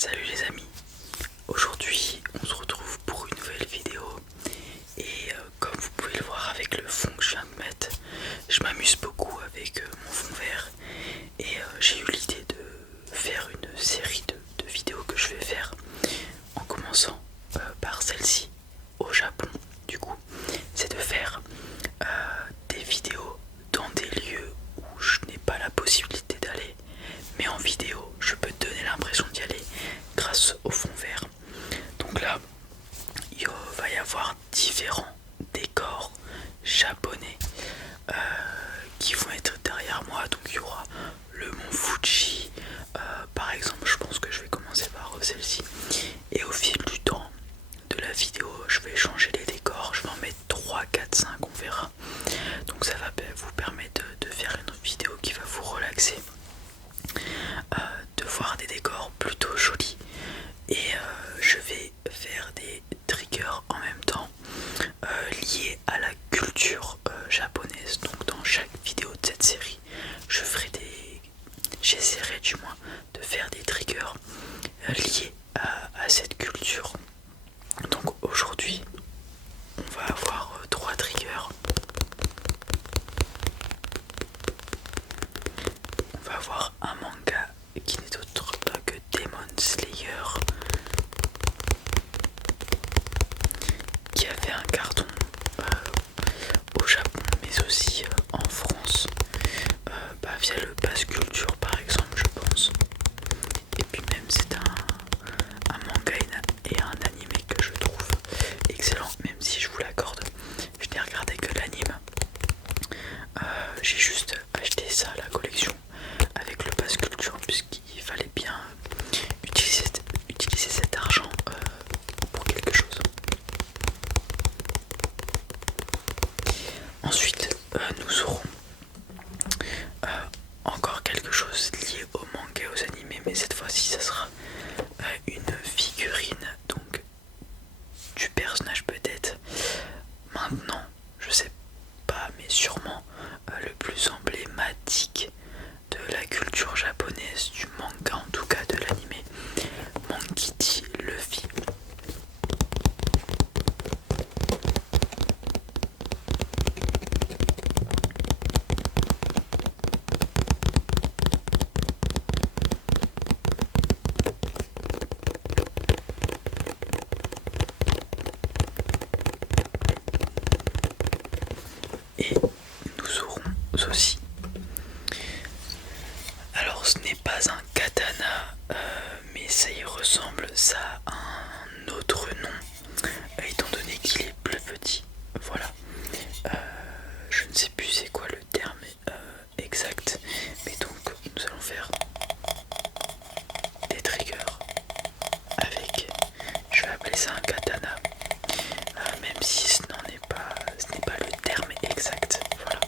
Salut les amis, aujourd'hui on se retrouve pour une nouvelle vidéo et comme vous pouvez le voir avec le fond que je viens de mettre, je m'amuse beaucoup avec mon fond vert et j'ai eu l'idée de faire une série de vidéos que je vais faire en commençant par celle-ci au Japon. Du coup, c'est de faire des vidéos dans des lieux où je n'ai pas la possibilité d'aller, mais en vidéo je peux te donner l'impression d'y aller grâce au fond vert. Donc là il va y avoir différents décors japonais qui vont être derrière moi. Donc il y aura le mont Fuji par exemple. Je pense que je vais commencer par celle-ci et au fil du temps de la vidéo je vais changer les décors, je vais en mettre 3, 4, 5, on verra. Donc ça va vous permettre de faire une vidéo qui va vous relaxer, de voir des décors plutôt jolis et je vais faire des triggers en même temps liés à la culture japonaise. Donc dans chaque vidéo de cette série j'essaierai du moins de faire des triggers liés à cette culture. Donc aujourd'hui on va avoir 3 triggers. On va avoir un manga qui n'est autre que Demon Slayer, qui a fait un carton au Japon mais aussi en France via le Pass Culture par exemple, je pense. Et puis même c'est un manga et un animé que je trouve excellent, même si je vous l'accorde, je n'ai regardé que l'anime. J'ai juste acheté ça, la collection, avec le Pass Culture, puisqu'il fallait bien utiliser cet argent pour quelque chose. Ensuite, nous aurons encore quelque chose lié au manga et aux animés, mais cette fois-ci, ça sera une figurine, donc du personnage peut-être. Maintenant, je sais pas, mais sûrement le plus emblématique de la culture japonaise, du manga en tout cas, de l'animé, Monkey D. Luffy. Et nous aurons aussi, alors ce n'est pas un katana, mais ça y ressemble, ça a un autre nom, étant donné qu'il est plus petit. Voilà, je ne sais plus c'est quoi le terme exact, mais donc nous allons faire des triggers avec, je vais appeler ça un katana, même si ce n'est pas le terme exact. Voilà.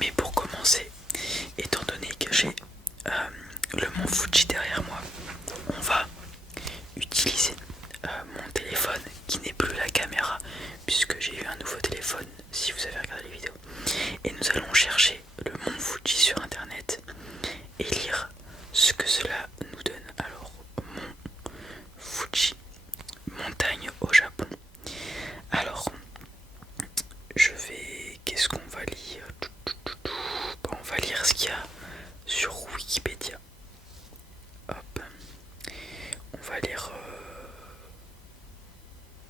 Mais pour commencer, étant donné que j'ai le mont Fuji derrière moi, on va utiliser mon téléphone qui n'est plus la caméra, puisque j'ai eu un nouveau téléphone si vous avez regardé les vidéos, et nous allons chercher le mont Fuji sur internet et lire ce que cela nous donne. Alors, mont Fuji, montagne au Japon. Alors qu'est-ce qu'on va lire? On va lire ce qu'il y a sur Wikipédia. Hop, on va lire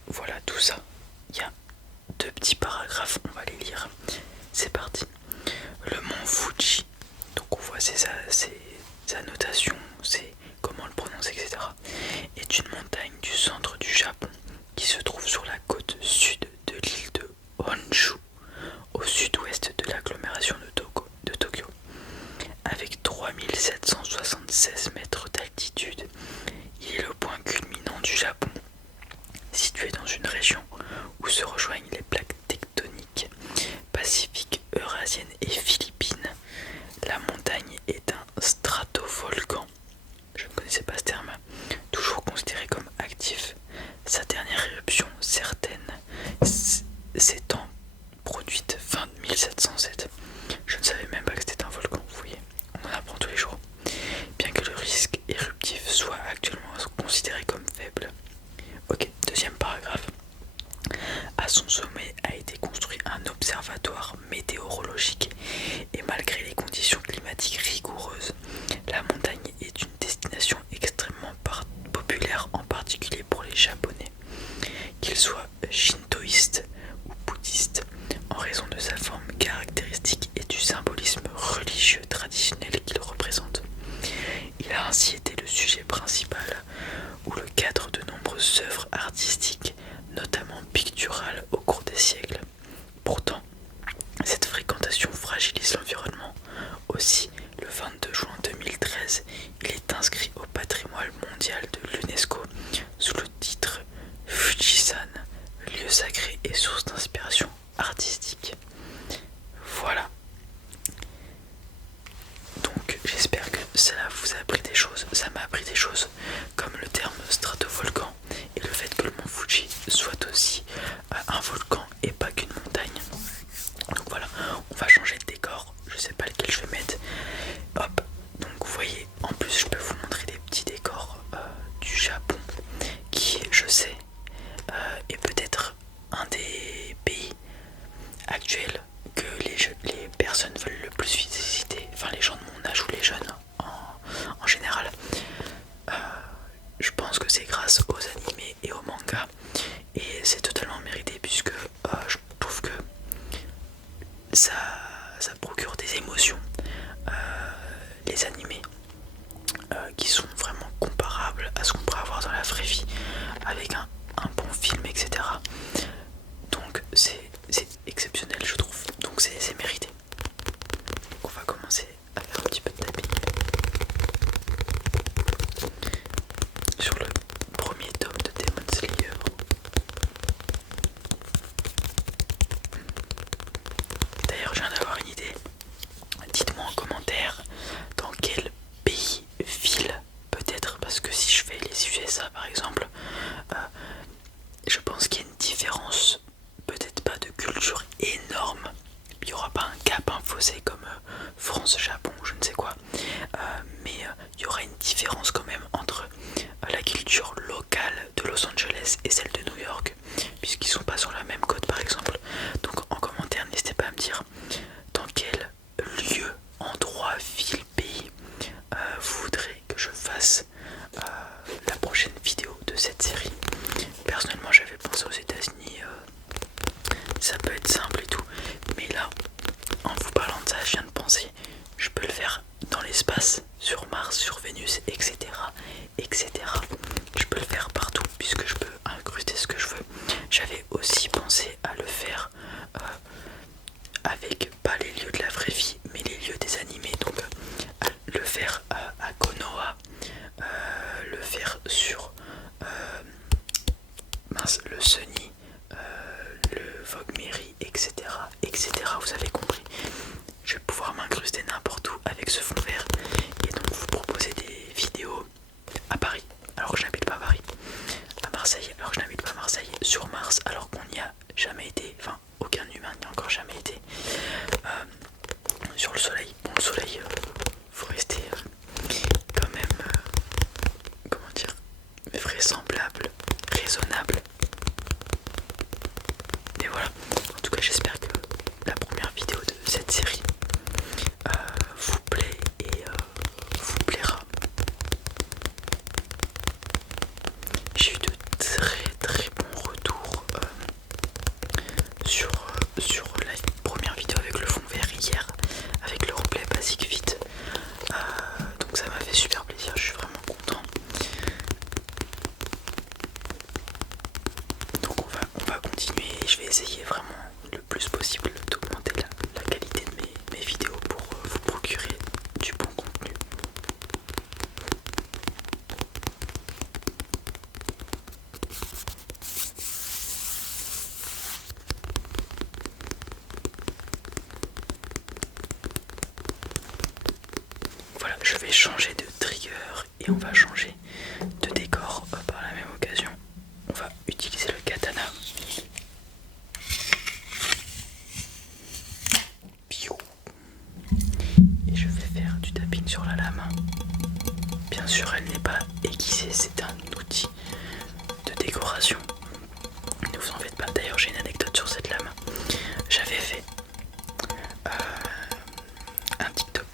voilà tout ça. Il y a 2 petits paragraphes, on va les lire. C'est parti. Le mont Fuji, donc on voit ses annotations, c'est comment le prononcer, etc. est une montagne du centre du Japon qui se trouve sur la côte sud de l'île de Honshu, au sud-ouest de l'agglomération de Tokyo. Avec 3776 mètres d'altitude, il est le point culminant du Japon, situé dans une région où se rejoignent les plaques tectoniques pacifiques, eurasiennes et philippines. La montagne est un stratovolcan, je ne connaissais pas ce terme, toujours considéré comme actif. Sa dernière éruption certaine s'étant produite fin 1707. Je ne savais même pas que c'était un volcan, vous voyez. conditions climatiques rigoureuses, la montagne est une destination extrêmement populaire, en particulier pour les Japonais, qu'ils soient shintoïstes ou bouddhistes, en raison de sa forme caractéristique et du symbolisme religieux traditionnel qu'il représente. Il a ainsi été le sujet principal ou le cadre de nombreuses œuvres artistiques, notamment picturales, au cours des siècles. Pourtant, cette fréquentation fragilise l'environnement. Aussi, le 22 juin 2013, il est inscrit au patrimoine mondial de l'UNESCO sous le titre Fujisan, lieu sacré et source d'inspiration artistique. Voilà. Donc j'espère que ça vous a appris des choses. Ça m'a appris des choses comme le terme stratovolcan et le fait que le mont Fuji soit aussi un volcan et pas qu'une montagne. Donc voilà, on va changer de décor. Je sais pas lequel je vais mettre. Hop, donc vous voyez, en plus je peux vous montrer des petits décors du Japon qui, je sais, est peut-être un des pays actuels que les personnes veulent le plus visiter, enfin les gens de mon âge ou les jeunes en général. Je pense que c'est grâce aux animés et aux mangas, et c'est totalement mérité puisque je trouve que ça procure des émotions, les animés, qui sont vraiment comparables à ce qu'on pourrait avoir dans la vraie vie avec un bon film, etc. Donc c'est exceptionnel, je trouve. Donc c'est mérité. On va commencer à faire un petit peu de tapping sur le premier tome de Demon Slayer. D'ailleurs, je viens d'avoir une idée. Dites-moi en commentaire dans quel pays, ville peut-être, parce que si je fais les USA par exemple, je pense qu'il y a une différence, peut-être pas de culture énorme. Il n'y aura pas un gap, un fossé comme France-Japon, je ne sais quoi, mais il y aura une différence quand même entre la culture locale de Los Angeles et celle de New York, puisqu'ils sont pas sur la même côte par exemple. Donc en commentaire, n'hésitez pas à me dire dans quel lieu, endroit, ville, pays vous voudrez que je fasse la prochaine vidéo de cette série. Personnellement, j'avais pensé aux États-Unis, ça peut être simple et tout, mais là, en vous parlant de ça, je viens de penser, je peux le faire dans l'espace, sur Mars, sur Vénus, etc., etc. Je peux le faire partout puisque je peux incruster ce que je veux. J'avais aussi pensé à le faire avec pas les lieux de la vraie vie, mais les lieux des animés. Donc le faire à Konoha, le faire sur le Sunny, le Vogue Mary, etc., etc. Vous avez compris. Je vais pouvoir m'incruster n'importe où avec ce fond vert et donc vous proposer des vidéos à Paris alors que je n'habite pas à Paris, à Marseille alors que je n'habite pas à Marseille, sur Mars alors qu'on n'y a jamais été, enfin aucun humain n'y a encore jamais été, sur le soleil. Bon, le soleil, faut rester quand même, comment dire, vraisemblable, raisonnable. Et voilà, en tout cas j'espère que la première vidéo de cette série vous plaît et vous plaira. J'ai eu de très bons retours sur la première vidéo avec le fond vert hier, avec le replay basique vite. Donc ça m'a fait super plaisir, je suis vraiment content. Donc on va continuer et je vais essayer vraiment le plus possible d'augmenter la qualité de mes vidéos pour vous procurer du bon contenu. Voilà, je vais changer de trigger et on va changer de décor par la même occasion. On va utiliser le katana. Et je vais faire du tapping sur la lame. Bien sûr, elle n'est pas aiguisée, c'est un outil de décoration. Ne vous en faites pas. D'ailleurs, j'ai une anecdote sur cette lame. J'avais fait un TikTok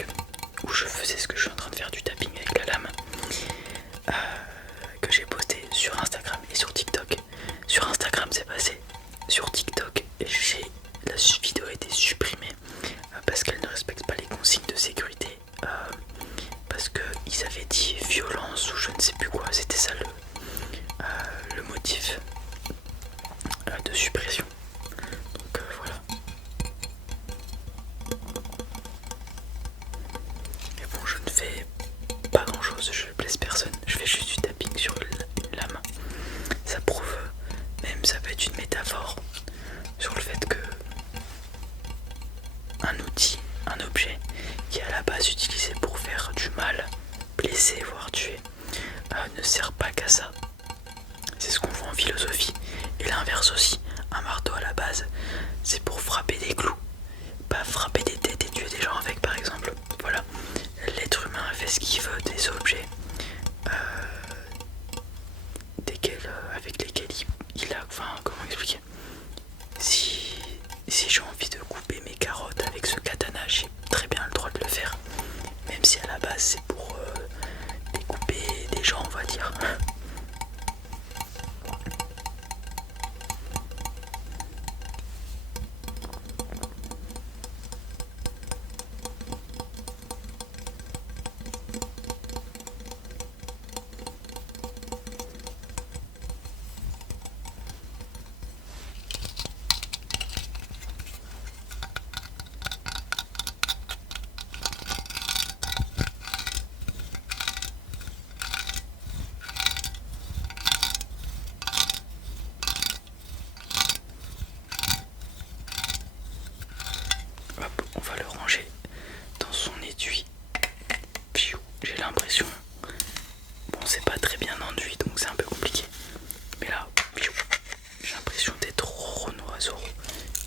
ils avaient dit violence ou je ne sais plus quoi, c'était ça le motif de suppression. Donc voilà. Mais bon, je ne fais pas grand chose, je blesse personne, je fais juste du tapping sur la main. Ça prouve, même ça peut être une métaphore sur le fait que un outil, un objet qui est à la base utilisé pour faire du mal, blesser, voire tuer, ne sert pas qu'à ça. C'est ce qu'on voit en philosophie. Et l'inverse aussi, un marteau à la base, c'est pour frapper des clous, pas frapper des têtes et tuer des gens avec par exemple. Voilà, l'être humain fait ce qu'il veut des objets avec lesquels il a, enfin comment expliquer, si j'ai envie de couper mes carottes avec ce katana, j'ai très bien le droit de le faire, même si à la base c'est pour découper des gens, on va dire. Hop, on va le ranger dans son étui. J'ai l'impression, bon c'est pas très bien enduit donc c'est un peu compliqué, mais là j'ai l'impression d'être Roronoa Zoro,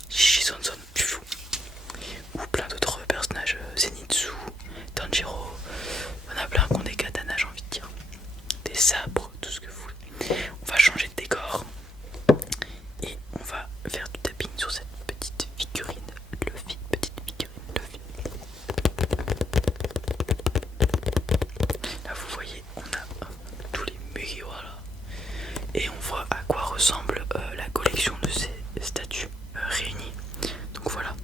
Shizonzon, ou plein d'autres personnages, Zenitsu, Tanjiro, on a plein qui ont des katanas, j'ai envie de dire, des sabres, tout ce que vous voulez. On va changer de décor et on va faire du tapping sur cette petite figurine Luffy, Là vous voyez, on a tous les Mugiwara là. Et on voit à quoi ressemble la collection de ces statues réunies. Donc voilà,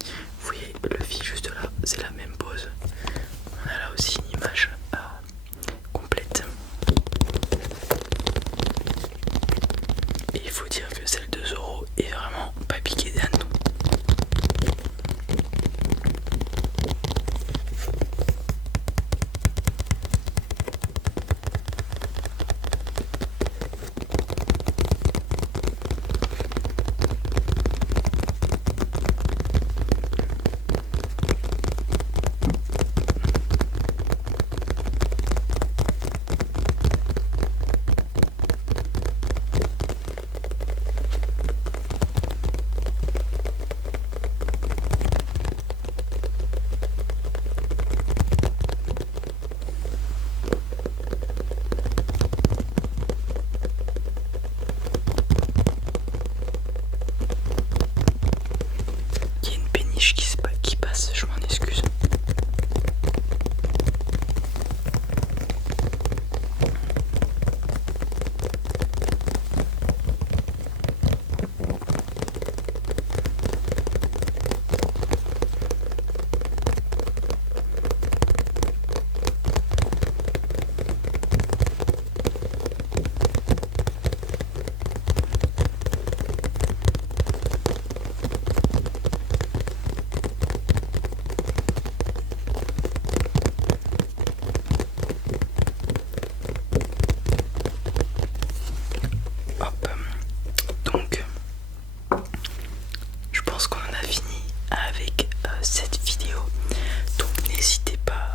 vous voyez Luffy juste là, c'est la même pose. On a là aussi une image complète. Et il faut dire que celle de Zoro est vraiment pas piquée des hannetons. Qui passe, je m'en excuse. Cette vidéo, donc n'hésitez pas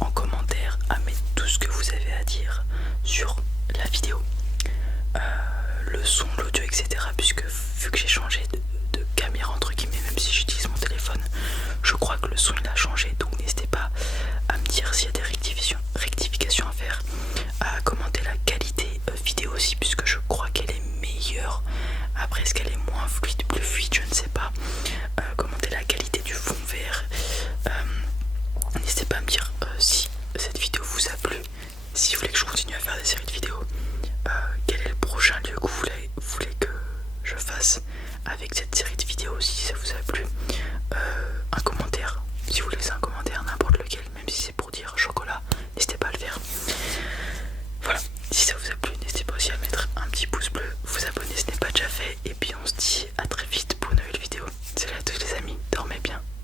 en commentaire à mettre tout ce que vous avez à dire sur la vidéo, le son, l'audio, etc. Puisque vu que j'ai changé de caméra entre guillemets, même si j'utilise mon téléphone, je crois que le son il a changé. Donc n'hésitez pas à me dire s'il y a des rectifications à faire, à commenter la qualité vidéo aussi, puisque je crois qu'elle est meilleure. Après, est-ce qu'elle est moins fluide, plus fluide, je ne sais pas. Commentez la qualité du fond vert. N'hésitez pas à me dire si cette vidéo vous a plu, si vous voulez que je continue à faire des séries de vidéos, quel est le prochain lieu que vous voulez que je fasse avec cette série de vidéos, si ça vous a plu.